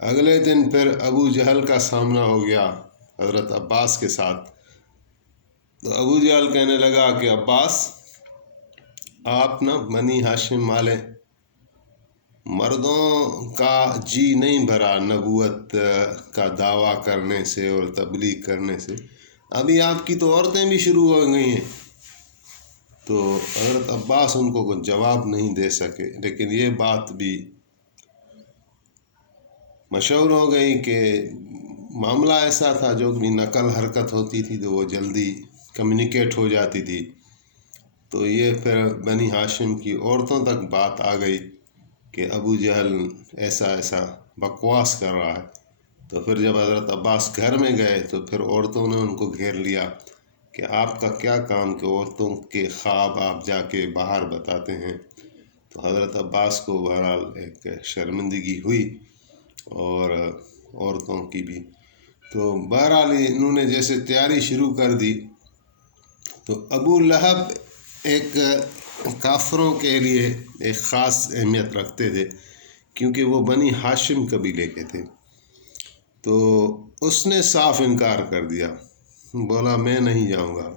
اگلے دن پھر ابو جہل کا سامنا ہو گیا حضرت عباس کے ساتھ۔ تو ابو جہل کہنے لگا کہ عباس، آپ نہ بنی ہاشم والے مردوں کا جی نہیں بھرا نبوت کا دعویٰ کرنے سے اور تبلیغ کرنے سے، ابھی آپ کی تو عورتیں بھی شروع ہو گئی ہیں۔ تو حضرت عباس ان کو کچھ جواب نہیں دے سکے، لیکن یہ بات بھی مشہور ہو گئی کہ معاملہ ایسا تھا، جو بھی نقل حرکت ہوتی تھی تو وہ جلدی کمیونیکیٹ ہو جاتی تھی۔ تو یہ پھر بنی ہاشم کی عورتوں تک بات آ گئی کہ ابو جہل ایسا ایسا بکواس کر رہا ہے۔ تو پھر جب حضرت عباس گھر میں گئے تو پھر عورتوں نے ان کو گھیر لیا کہ آپ کا کیا کام کہ عورتوں کے خواب آپ جا کے باہر بتاتے ہیں۔ تو حضرت عباس کو بہرحال ایک شرمندگی ہوئی اور عورتوں کی بھی۔ تو بہرحال انہوں نے جیسے تیاری شروع کر دی، تو ابو لہب ایک کافروں کے لیے ایک خاص اہمیت رکھتے تھے، کیونکہ وہ بنی ہاشم قبیلے کے تھے۔ تو اس نے صاف انکار کر دیا، بولا میں نہیں جاؤں گا۔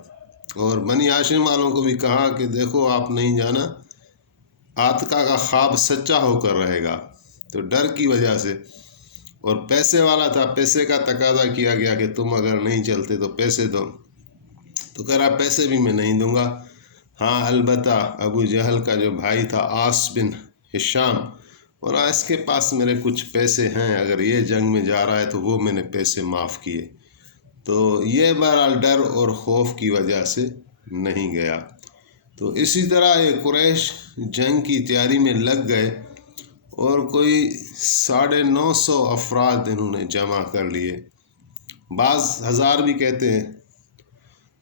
اور بنی ہاشم والوں کو بھی کہا کہ دیکھو آپ نہیں جانا، عاتقہ کا خواب سچا ہو کر رہے گا۔ تو ڈر کی وجہ سے، اور پیسے والا تھا، پیسے کا تقاضا کیا گیا کہ تم اگر نہیں چلتے تو پیسے دو۔ تو کہہ رہا پیسے بھی میں نہیں دوں گا، ہاں البتہ ابو جہل کا جو بھائی تھا عاص بن ہشام، اور اس کے پاس میرے کچھ پیسے ہیں، اگر یہ جنگ میں جا رہا ہے تو وہ میں نے پیسے معاف کیے۔ تو یہ بہرحال ڈر اور خوف کی وجہ سے نہیں گیا۔ تو اسی طرح یہ قریش جنگ کی تیاری میں لگ گئے، اور کوئی 950 افراد انہوں نے جمع کر لیے، بعض ہزار بھی کہتے ہیں۔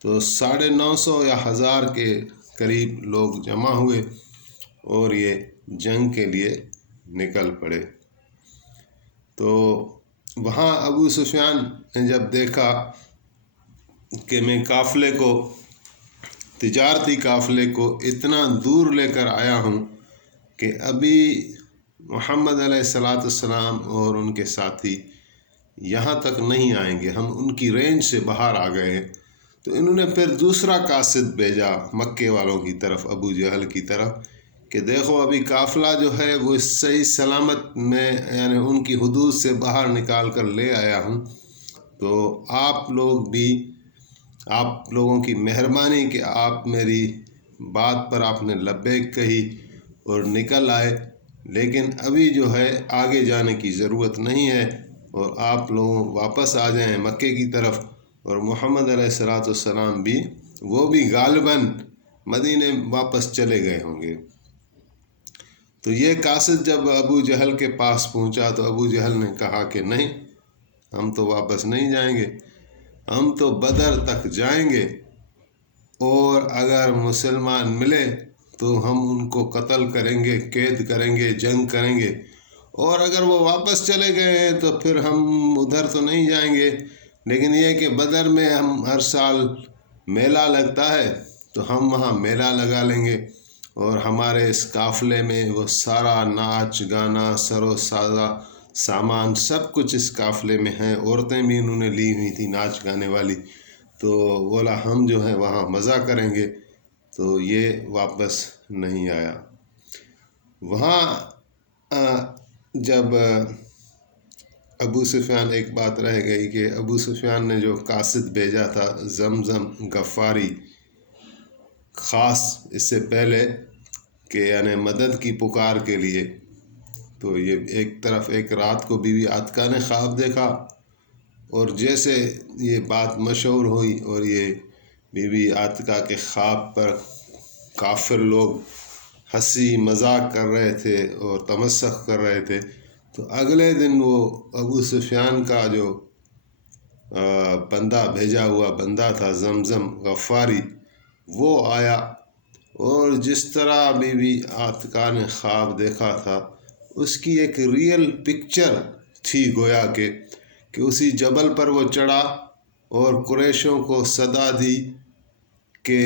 تو 950 یا 1000 کے قریب لوگ جمع ہوئے اور یہ جنگ کے لیے نکل پڑے۔ تو وہاں ابو سفیان نے جب دیکھا کہ میں قافلے کو، تجارتی قافلے کو اتنا دور لے کر آیا ہوں کہ ابھی محمد علیہ السلام اور ان کے ساتھی یہاں تک نہیں آئیں گے، ہم ان کی رینج سے باہر آ گئے ہیں، تو انہوں نے پھر دوسرا قاصد بھیجا مکے والوں کی طرف، ابو جہل کی طرف، کہ دیکھو ابھی قافلہ جو ہے وہ صحیح سلامت میں، یعنی ان کی حدود سے باہر نکال کر لے آیا ہوں، تو آپ لوگ بھی، آپ لوگوں کی مہربانی کہ آپ میری بات پر آپ نے لبیک کہی اور نکل آئے، لیکن ابھی جو ہے آگے جانے کی ضرورت نہیں ہے، اور آپ لوگ واپس آ جائیں مکے کی طرف۔ اور محمد علیہ السلام بھی، وہ بھی غالباً مدینے واپس چلے گئے ہوں گے۔ تو یہ قاصد جب ابو جہل کے پاس پہنچا تو ابو جہل نے کہا کہ نہیں، ہم تو واپس نہیں جائیں گے، ہم تو بدر تک جائیں گے، اور اگر مسلمان ملے تو ہم ان کو قتل کریں گے، قید کریں گے، جنگ کریں گے، اور اگر وہ واپس چلے گئے ہیں تو پھر ہم ادھر تو نہیں جائیں گے، لیکن یہ کہ بدر میں ہم ہر سال میلہ لگتا ہے تو ہم وہاں میلہ لگا لیں گے، اور ہمارے اس قافلے میں وہ سارا ناچ گانا، سر و سادہ سامان سب کچھ اس قافلے میں ہیں، عورتیں بھی انہوں نے لی ہوئی تھیں ناچ گانے والی، تو بولا ہم جو ہے وہاں مزہ کریں گے۔ تو یہ واپس نہیں آیا۔ وہاں جب ابو سفیان، ایک بات رہ گئی کہ ابو سفیان نے جو قاصد بھیجا تھا زمزم غفاری، خاص اس سے پہلے کہ یعنی مدد کی پکار کے لیے، تو یہ ایک طرف ایک رات کو بی بی عاتقہ نے خواب دیکھا، اور جیسے یہ بات مشہور ہوئی اور یہ بی بی عاتقہ کے خواب پر کافر لوگ ہنسی مذاق کر رہے تھے اور تمسخر کر رہے تھے، تو اگلے دن وہ ابو سفیان کا جو بندہ، بھیجا ہوا بندہ تھا زمزم غفاری، وہ آیا، اور جس طرح بی بی عاتقہ نے خواب دیکھا تھا اس کی ایک ریئل پکچر تھی، گویا کہ اسی جبل پر وہ چڑھا اور قریشوں کو صدا دی کہ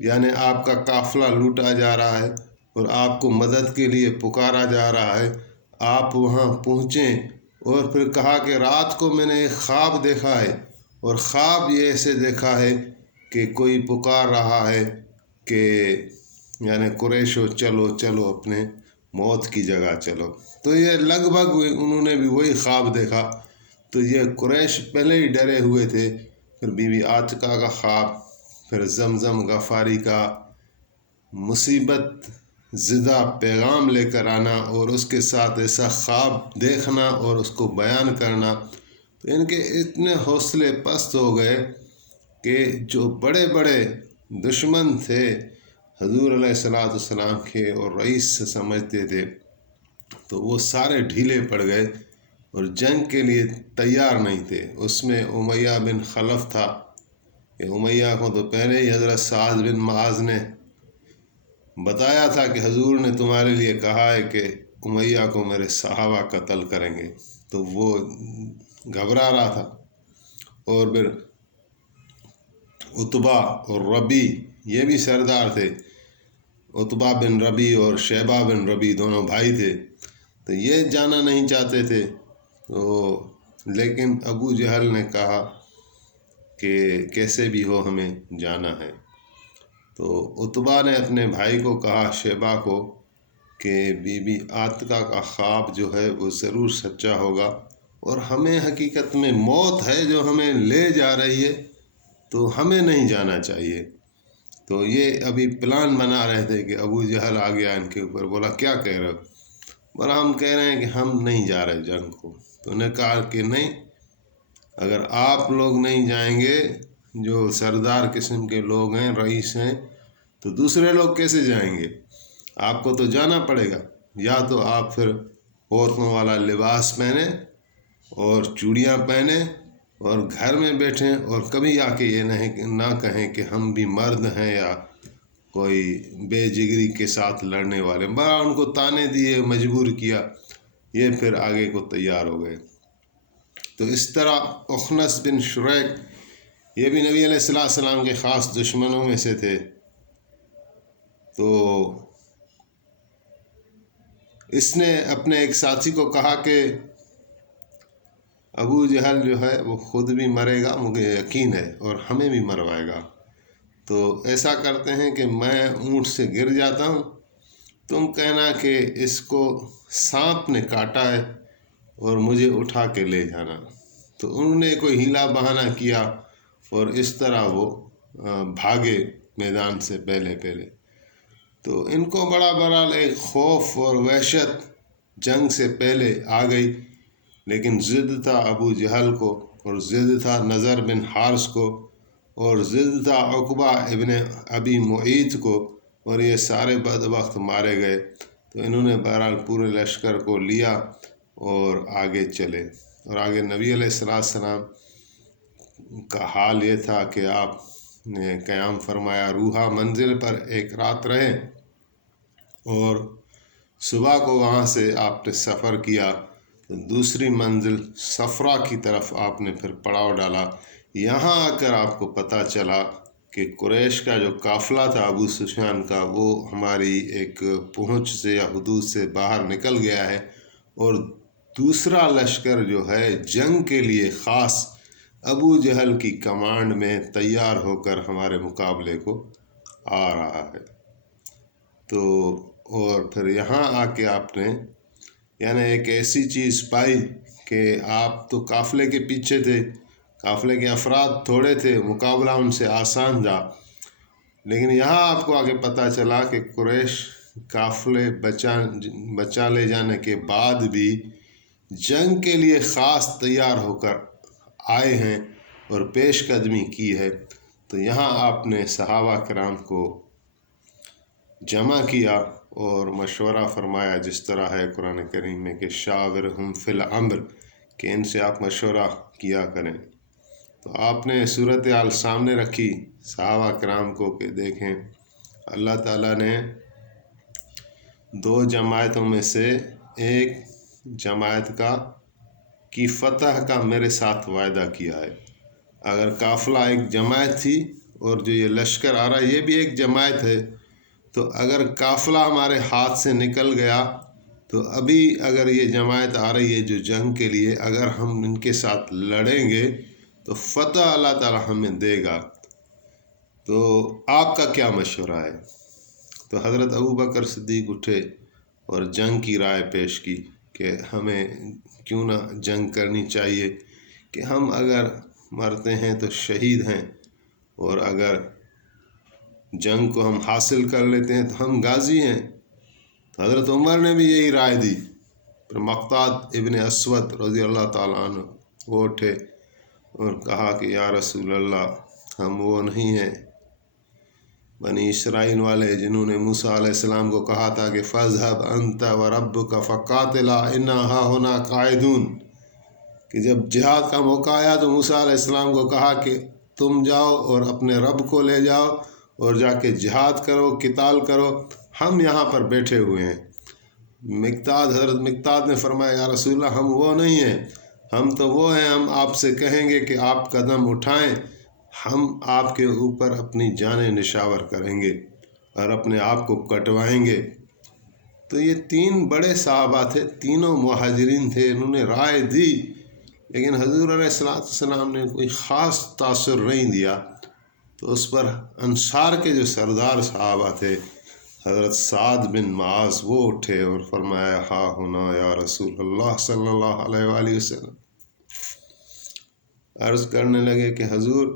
یعنی آپ کا قافلہ لوٹا جا رہا ہے اور آپ کو مدد کے لیے پکارا جا رہا ہے، آپ وہاں پہنچیں، اور پھر کہا کہ رات کو میں نے ایک خواب دیکھا ہے، اور خواب یہ ایسے دیکھا ہے کہ کوئی پکار رہا ہے کہ یعنی قریشو چلو چلو اپنے موت کی جگہ چلو۔ تو یہ لگ بھگ انہوں نے بھی وہی خواب دیکھا۔ تو یہ قریش پہلے ہی ڈرے ہوئے تھے، پھر بی بی عاتقہ کا خواب، پھر زمزم غفاری کا مصیبت زدہ پیغام لے کر آنا، اور اس کے ساتھ ایسا خواب دیکھنا اور اس کو بیان کرنا، تو ان کے اتنے حوصلے پست ہو گئے کہ جو بڑے بڑے دشمن تھے حضور علیہ السلام کے اور رئیس سے سمجھتے تھے، تو وہ سارے ڈھیلے پڑ گئے اور جنگ کے لیے تیار نہیں تھے۔ اس میں امیہ بن خلف تھا، کہ امیہ کو تو پہلے ہی حضرت سعد بن معاذ نے بتایا تھا کہ حضور نے تمہارے لیے کہا ہے کہ امیہ کو میرے صحابہ قتل کریں گے، تو وہ گھبرا رہا تھا۔ اور پھر عتبہ اور ربی، یہ بھی سردار تھے، عتبہ بن ربی اور شیبہ بن ربی دونوں بھائی تھے، تو یہ جانا نہیں چاہتے تھے۔ تو لیکن ابو جہل نے کہا کہ کیسے بھی ہو ہمیں جانا ہے۔ تو عتبہ نے اپنے بھائی کو کہا، شیبہ کو، کہ بی بی عاتقہ کا خواب جو ہے وہ ضرور سچا ہوگا، اور ہمیں حقیقت میں موت ہے جو ہمیں لے جا رہی ہے، تو ہمیں نہیں جانا چاہیے۔ تو یہ ابھی پلان بنا رہے تھے کہ ابو جہل آ گیا ان کے اوپر، بولا کیا کہہ رہے ہو؟ بولا ہم کہہ رہے ہیں کہ ہم نہیں جا رہے جنگ کو۔ تو انہوں نے کہا کہ نہیں، اگر آپ لوگ نہیں جائیں گے، جو سردار قسم کے لوگ ہیں، رئیس ہیں، تو دوسرے لوگ کیسے جائیں گے؟ آپ کو تو جانا پڑے گا، یا تو آپ پھر عورتوں والا لباس پہنیں اور چوڑیاں پہنیں اور گھر میں بیٹھیں، اور کبھی آ کے یہ نہ کہیں کہ ہم بھی مرد ہیں یا کوئی بے جگری کے ساتھ لڑنے والے۔ بڑا ان کو تانے دیے، مجبور کیا، یہ پھر آگے کو تیار ہو گئے۔ تو اس طرح اخنس بن شریک، یہ بھی نبی علیہ السلام کے خاص دشمنوں میں سے تھے۔ تو اس نے اپنے ایک ساتھی کو کہا کہ ابو جہل جو ہے وہ خود بھی مرے گا، مجھے یقین ہے، اور ہمیں بھی مروائے گا۔ تو ایسا کرتے ہیں کہ میں اونٹ سے گر جاتا ہوں، تم کہنا کہ اس کو سانپ نے کاٹا ہے اور مجھے اٹھا کے لے جانا۔ تو انہوں نے کوئی ہیلا بہانہ کیا، اور اس طرح وہ بھاگے میدان سے پہلے پہلے۔ تو ان کو بڑا ایک خوف اور وحشت جنگ سے پہلے آ گئی، لیکن ضد تھا ابو جہل کو، اور ضد تھا نضر بن حارث کو، اور ضد تھا عقبہ ابن ابی معیط کو، اور یہ سارے بدبخت مارے گئے۔ تو انہوں نے بہرحال پورے لشکر کو لیا اور آگے چلے، اور آگے نبی علیہ السلام کا حال یہ تھا کہ آپ نے قیام فرمایا، روحا منزل پر ایک رات رہے، اور صبح کو وہاں سے آپ نے سفر کیا، تو دوسری منزل صفرا کی طرف آپ نے پھر پڑاؤ ڈالا۔ یہاں آ کر آپ کو پتہ چلا کہ قریش کا جو قافلہ تھا ابو سفیان کا، وہ ہماری ایک پہنچ سے یا حدود سے باہر نکل گیا ہے، اور دوسرا لشکر جو ہے جنگ کے لیے خاص ابو جہل کی کمانڈ میں تیار ہو کر ہمارے مقابلے کو آ رہا ہے۔ تو اور پھر یہاں آ کے آپ نے یعنی ایک ایسی چیز پائی کہ آپ تو قافلے کے پیچھے تھے، قافلے کے افراد تھوڑے تھے، مقابلہ ان سے آسان تھا، لیکن یہاں آپ کو آگے پتہ چلا کہ قریش قافلے بچا لے جانے کے بعد بھی جنگ کے لیے خاص تیار ہو کر آئے ہیں اور پیش قدمی کی ہے۔ تو یہاں آپ نے صحابہ کرام کو جمع کیا اور مشورہ فرمایا، جس طرح ہے قرآن کریم میں کہ شاورہم فی الامر، کہ ان سے آپ مشورہ کیا کریں۔ تو آپ نے صورتحال سامنے رکھی صحابہ کرام کو کہ دیکھیں اللہ تعالیٰ نے دو جماعتوں میں سے ایک جماعت کی فتح کا میرے ساتھ وعدہ کیا ہے۔ اگر قافلہ ایک جماعت تھی اور جو یہ لشکر آ رہا ہے یہ بھی ایک جماعت ہے، تو اگر قافلہ ہمارے ہاتھ سے نکل گیا تو ابھی اگر یہ جماعت آ رہی ہے جو جنگ کے لیے، اگر ہم ان کے ساتھ لڑیں گے تو فتح اللہ تعالی ہمیں دے گا، تو آپ کا کیا مشورہ ہے؟ تو حضرت ابوبکر صدیق اٹھے اور جنگ کی رائے پیش کی کہ ہمیں کیوں نہ جنگ کرنی چاہیے، کہ ہم اگر مرتے ہیں تو شہید ہیں، اور اگر جنگ کو ہم حاصل کر لیتے ہیں تو ہم غازی ہیں۔ تو حضرت عمر نے بھی یہی رائے دی۔ پھر مقداد ابن اسود رضی اللہ تعالیٰ عنہ وہ اٹھے اور کہا کہ یا رسول اللہ، ہم وہ نہیں ہیں بنی اسرائیل والے جنہوں نے موسیٰ علیہ السلام کو کہا تھا کہ فَاذْهَبْ أَنْتَ وَرَبُّكَ فَقَاتِلَا إِنَّا هَاهُنَا قَاعِدُونَ، کہ جب جہاد کا موقع آیا تو موسیٰ علیہ السلام کو کہا کہ تم جاؤ اور اپنے رب کو لے جاؤ اور جا کے جہاد کرو، قتال کرو، ہم یہاں پر بیٹھے ہوئے ہیں۔ حضرت مقداد نے فرمایا یا رسول اللہ، ہم وہ نہیں ہیں، ہم تو وہ ہیں، ہم آپ سے کہیں گے کہ آپ قدم اٹھائیں، ہم آپ کے اوپر اپنی جانیں نشاور کریں گے اور اپنے آپ کو کٹوائیں گے۔ تو یہ تین بڑے صحابہ تھے، تینوں مہاجرین تھے، انہوں نے رائے دی، لیکن حضور علیہ السلام نے کوئی خاص تاثر نہیں دیا۔ تو اس پر انصار کے جو سردار صحابہ تھے حضرت سعد بن معاذ وہ اٹھے اور فرمایا ہا ہونا یا رسول اللہ صلی اللہ علیہ وآلہ وسلم، عرض کرنے لگے کہ حضور،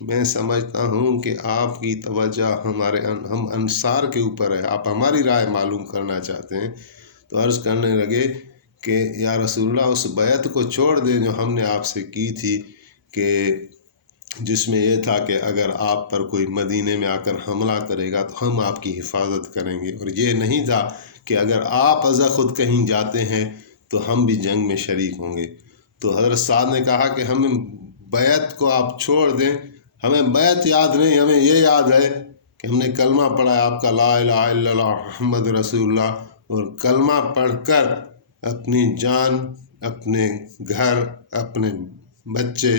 میں سمجھتا ہوں کہ آپ کی توجہ ہم انصار کے اوپر ہے، آپ ہماری رائے معلوم کرنا چاہتے ہیں۔ تو عرض کرنے لگے کہ یا رسول اللہ، اس بیعت کو چھوڑ دیں جو ہم نے آپ سے کی تھی، کہ جس میں یہ تھا کہ اگر آپ پر کوئی مدینے میں آ کر حملہ کرے گا تو ہم آپ کی حفاظت کریں گے، اور یہ نہیں تھا کہ اگر آپ ازا خود کہیں جاتے ہیں تو ہم بھی جنگ میں شریک ہوں گے۔ تو حضرت سعد نے کہا کہ ہمیں بیعت کو آپ چھوڑ دیں، ہمیں بیعت یاد نہیں، ہمیں یہ یاد ہے کہ ہم نے کلمہ پڑھا ہے آپ کا، لا الہ الا اللہ محمد رسول اللہ، اور کلمہ پڑھ کر اپنی جان، اپنے گھر، اپنے بچے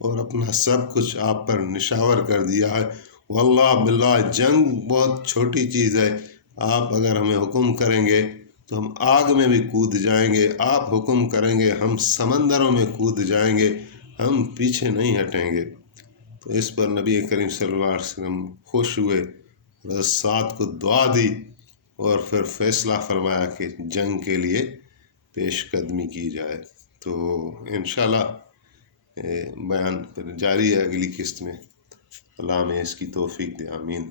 اور اپنا سب کچھ آپ پر نشاور کر دیا ہے۔ واللہ باللہ، جنگ بہت چھوٹی چیز ہے، آپ اگر ہمیں حکم کریں گے تو ہم آگ میں بھی کود جائیں گے، آپ حکم کریں گے ہم سمندروں میں کود جائیں گے، ہم پیچھے نہیں ہٹیں گے۔ تو اس پر نبی کریم صلی اللہ علیہ وسلم خوش ہوئے، حضرت سعد کو دعا دی اور پھر فیصلہ فرمایا کہ جنگ کے لیے پیش قدمی کی جائے۔ تو انشاءاللہ بیان پھر جاری ہے اگلی قسط میں۔ اللہ ہمیں اس کی توفیق دے، آمین۔